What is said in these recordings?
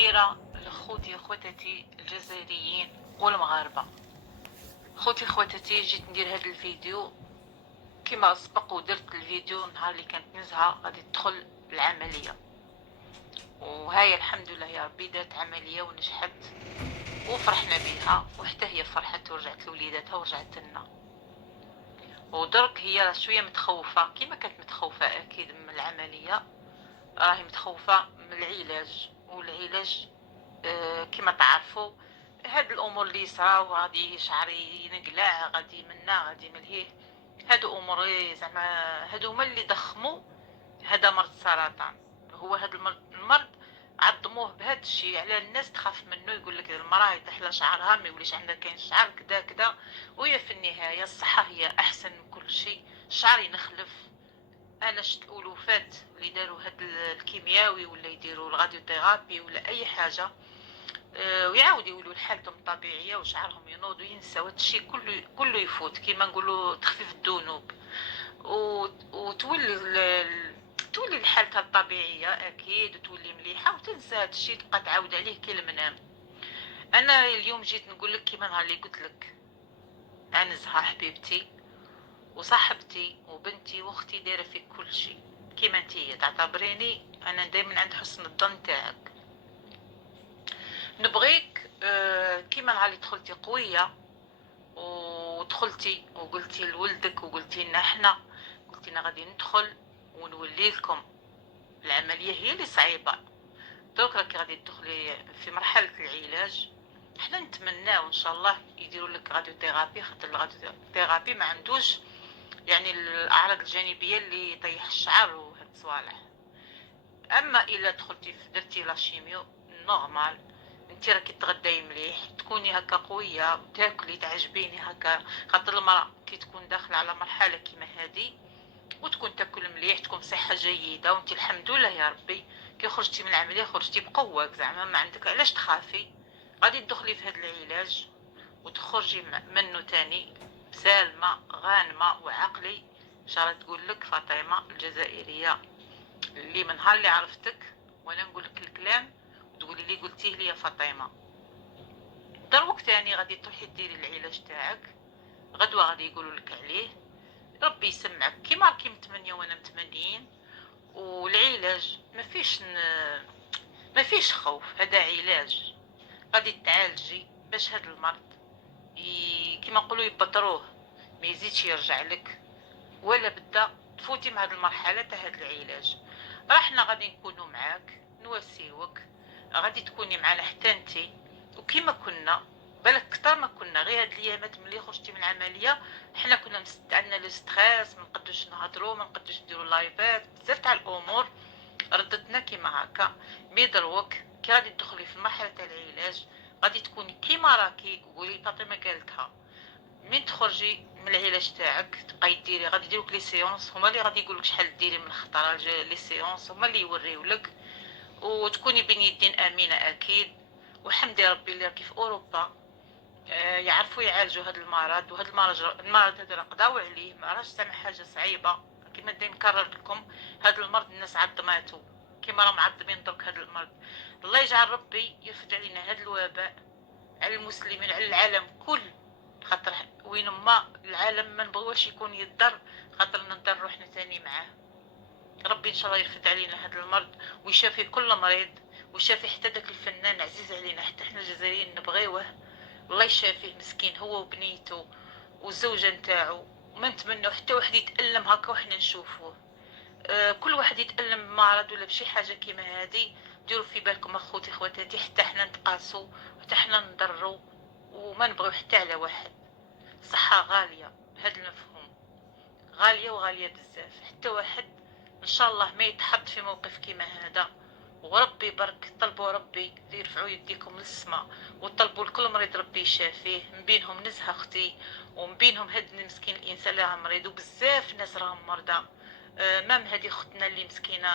كبيرة لخوتي خواتاتي الجزائريين والمغاربة. خوتي خواتاتي، جيت ندير هذا الفيديو كما سبق ودرت الفيديو نهار اللي كانت نزهة غادي تدخل العملية، وهاي الحمد لله يا ربي دارت عملية ونجحت وفرحنا بها، وحتى هي فرحت ورجعت لوليداتها ورجعت لنا. ودرك هي شوية متخوفة كما كانت متخوفة أكيد من العملية، راهي متخوفة من العلاج. والعلاج كما تعرفوا هاد الامور اللي صراو، غادي شعري ينقلع، غادي منا غادي ملهيه، هادو امور زعما هادو هما اللي ضخموا هذا مرض السرطان. هو هاد المرض عظموه بهذا الشيء على الناس تخاف منه، يقول لك المراه يطيح لها شعرها ما يوليش عندها كاين شعر كذا كذا، وهي في النهايه الصحه هي احسن من كل شيء. الشعر ينخلف. انا شفت الوفات اللي داروا هاد الكيمياوي ولا يديروا الغاديوثيرابي ولا اي حاجه، ويعاود يولوا لحالتهم الطبيعيه وشعرهم ينوض وينساو هاد الشيء كله يفوت كيما نقولوا تخفيف الذنوب، تولي لحالتها الطبيعيه اكيد، وتولي مليحه وتنسى هاد الشيء، تبقى تعاود عليه كي المنام. انا اليوم جيت نقول لك كيما نهار اللي قلت لك انا زهره حبيبتي وصاحبتي وبنتي واختي دايره فيك كل شيء، كيما انتي تعتبريني انا دائما عند حسن الظن تاعك. نبغيك كيما نهار اللي دخلتي قويه ودخلتي وقلتي لولدك وقلتي لنا احنا، قلتي لنا غادي ندخل ونولي لكم. العمليه هي اللي صعيبه، دوك راكي غادي تدخلي في مرحله العلاج. احنا نتمناو ان شاء الله يديروا لك راديوثيرابي، خاطر الراديوثيرابي ما عندوش يعني الاعراض الجانبيه اللي يطيح الشعر وهاد الصوالح. اما الا دخلتي درتي لاشيميو نورمال، انت راكي تغداي مليح، تكوني هكا قويه وتاكلي تعجبيني هكا، خاطر المراه كي تكون داخله على مرحله كيما هذه وتكون تاكل مليح تكون صحه جيده، وانت الحمد لله يا ربي كي خرجتي من العمليه خرجتي بقوه، زعما ما عندك علاش تخافي. غادي تدخلي في هذا العلاج وتخرجي منه تاني سالمه غانمه وعقلي. ان شاء الله تقول لك فاطمه الجزائريه اللي من نهار اللي عرفتك وانا نقول لك الكلام وتقولي لي قلتيه لي يا فاطمه. دروك تاني غادي تروحي ديري العلاج تاعك، غدوه غادي يقولوا لك عليه، ربي يسمعك كيما راكي متمنيه وانا متمنيين. والعلاج ما فيش خوف، هذا علاج غادي تعالجي باش هذا المرض كيما نقولوا يبطروه ما يزيدش يرجع لك، ولا بدا تفوتي مع هذه المرحله تاع هذا العلاج. راحنا غادي نكونوا معاك نواسيوك، غادي تكوني معنا حتى انتي، وكيما كنا بالك كتر ما كنا غير هاد الايامات ملي خرجتي من العمليه حنا كنا عندنا لو ستريس، ما نقدوش نهضروا، ما نقدوش نديروا لايفات، بزاف تاع الامور ردتنا كيما هكا. مي دروك كي غادي تدخلي في المرحله تاع العلاج غادي تكوني كيما راكي، قولي فاطمه قالتها من تخرجي من العلاج تاعك تبقاي ديري، غادي يديروك لي سيونس، هما اللي غادي يقولك شحال ديري من خطره، لي سيونس هما اللي يوريولك، وتكوني بين يدين امينه اكيد. وحمدي ربي اللي راكي في اوروبا يعرفوا يعالجوا هذا المرض، وهذا المرض هذا قضاو عليه، ما راهش سامع حاجه صعيبه. كما دايما نكرر لكم هذا المرض الناس عظماتو كما راهم معظمين درك هذا المرض. الله يجعل ربي يرفد علينا هذا الوباء على المسلمين على العالم كل، خاطر وين ما العالم ما نبغوش يكون يضر، خاطر نضر روحنا تاني معاه. ربي ان شاء الله يرفد علينا هذا المرض ويشافي كل مريض، ويشافي حتى داك الفنان عزيز علينا حتى احنا الجزائريين نبغيوه، الله يشافيه مسكين هو وبنيته والزوجه نتاعو. ما نتمنوا حتى واحد يتالم هكا وحنا نشوفوه. كل واحد يتالم بمرض ولا بشي حاجه كيما هذه ديروا في بالكم اخوتي خواتاتي، حتى احنا نتقاسوا حتى احنا نضروا وما نبغيو حتى على واحد. الصحه غاليه، هذا المفهوم غاليه وغاليه بزاف، حتى واحد ان شاء الله ما يتحط في موقف كيما هذا. وربي برك طلبوا ربي يرفعوا يديكم للسماء وطلبوا لكل مريض ربي يشافيه، من بينهم نزهه اختي ومن بينهم هاد المسكين الانسان اللي راه مريض، وبزاف ناس راهم مرضى. مام هذه اختنا اللي مسكينه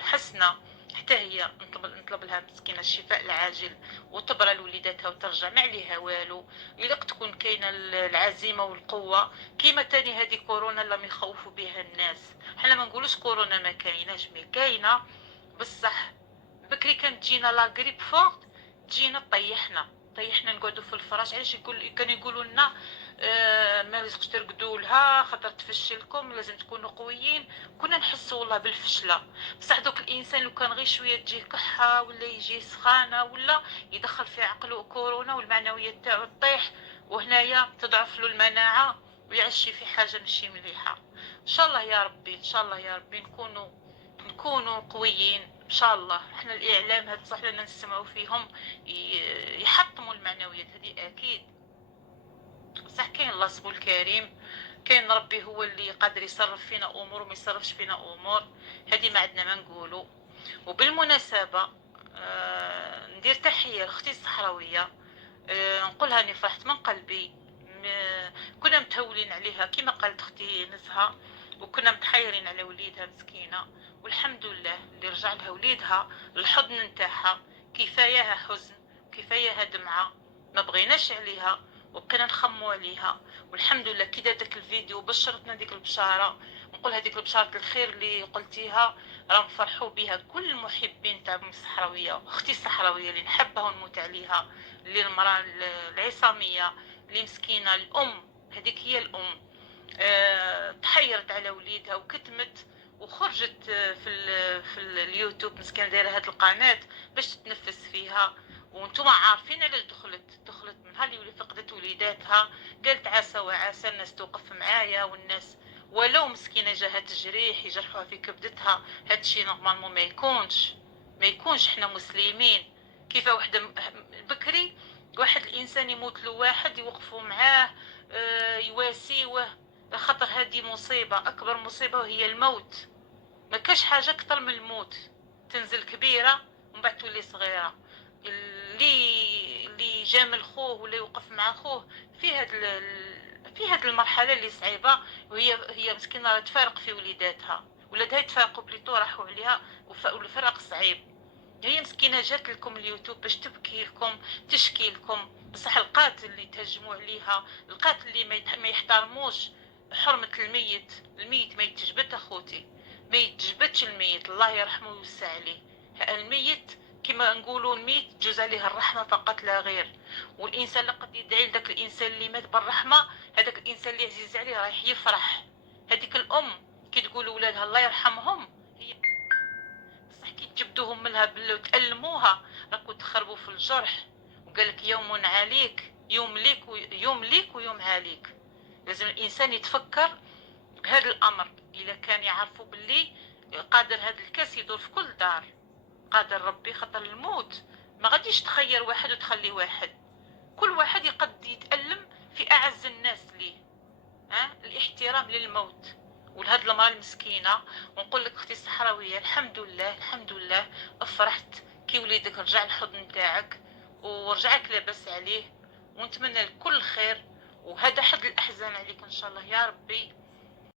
حسنه حتى هي نطلب لها مسكينه الشفاء العاجل وتبرى لوليداتها وترجع ما عليها والو، الا تكون كاينه العزيمه والقوه. كيما تاني هذه كورونا اللي يخوفوا بها الناس، حنا ما نقولوش كورونا ما كايناش، مي كاينه بصح بكري كانت تجينا لا غريب فورت، تجينا طيحنا نقعدوا في الفراش. علاش كانوا يقولوا لنا ما لازمش ترقدوا لها خاطر تفشلكم، لازم تكونوا قويين. كنا نحسوا والله بالفشله. بصح دوك الانسان لو كان غير شويه تجيه كحه ولا يجي سخانه ولا يدخل في عقله كورونا والمعنويات تاعو تطيح، وهنايا تضعف له المناعه ويعشي في حاجه ماشي مليحه. ان شاء الله يا ربي، ان شاء الله يا ربي نكونوا قويين ان شاء الله. احنا الاعلام هاد صح لنا نسمعوا فيهم يحطموا المعنويات هذه اكيد. صح كاين الله سبو الكريم، كاين ربي هو اللي قادر يصرف فينا امور وما يصرفش فينا امور. هذه ما عندنا ما نقولوا. وبالمناسبه ندير تحيه لاختي الصحراويه، نقولها اني فرحت من قلبي. كنا متهولين عليها كما قالت اختي نزهه، وكنا متحيرين على وليدها مسكينه، والحمد لله اللي رجع لها وليدها الحضن نتاعها. كفاياها حزن، كفاياها دمعه، ما بغيناش عليها وبقينا نخمو عليها. والحمد لله كي داك الفيديو بشرتنا ديك البشاره. نقول هذيك البشاره الخير اللي قلتيها راهم فرحوا بها كل المحبين تاع الصحراويه. اختي الصحراويه اللي نحبها ونموت عليها، اللي المراه العصاميه اللي مسكينه الام، هذيك هي الام. تحيرت على وليدها وكتمت وخرجت في اليوتيوب مسكينه دايره هاد القناه باش تتنفس فيها. وانتم عارفين علاش دخلت من هالي اللي فقدت وليداتها. قالت عسى وعسى الناس توقف معايا، والناس ولو مسكينه جاها تجريح يجرحوها في كبدتها. هادشي نورمالمون ما يكونش احنا مسلمين. كيف وحده بكري واحد الانسان يموت له واحد يوقفوا معاه يواسيوه، خاطر هذه مصيبه، اكبر مصيبه وهي الموت. ما كاش حاجه اكثر من الموت. تنزل كبيره ومن بعد تولي صغيره. اللي جامل خوه ولا يوقف مع خوه في هاد المرحله اللي صعيبه، وهي مسكينه تفارق في وليداتها. ولادها يتفارقوا بليتو راحوا عليها، والفرق صعيب. هي مسكينه جات لكم اليوتيوب باش تبكي لكم تشكي لكم. بصح القاتل اللي تهجموا عليها، القاتل اللي ما يحترموش حرمه الميت ما يتجبد اخوتي، ما يتجبدش الميت. الله يرحمه ويوسع عليه. الميت كما نقولوا الميت جوز عليه الرحمه فقط لا غير. والانسان لقد يدعي لذاك الانسان اللي مات بالرحمه، هذاك الانسان اللي عزيز عليه رايح يفرح. هذيك الام كي تقول ولادها الله يرحمهم، هي بصح كي تجبدوهم منها وتألموها راكو تخربوا في الجرح. وقالك يوم عليك، يوم ليك ويوم عليك. لازم الانسان يتفكر بهذا الامر. اذا كان يعرفوا باللي قادر هذا الكاس يدور في كل دار، قادر ربي. خطر الموت ما غاديش تخير واحد وتخلي واحد. كل واحد يقد يتألم في اعز الناس ليه. الاحترام للموت ولهاد المراه المسكينه. ونقول لك اختي الصحراويه الحمد لله الحمد لله افرحت كي وليدك رجع الحضن نتاعك ورجعك لاباس عليه. ونتمنى لك كل خير، وهذا حد الاحزان عليك ان شاء الله يا ربي.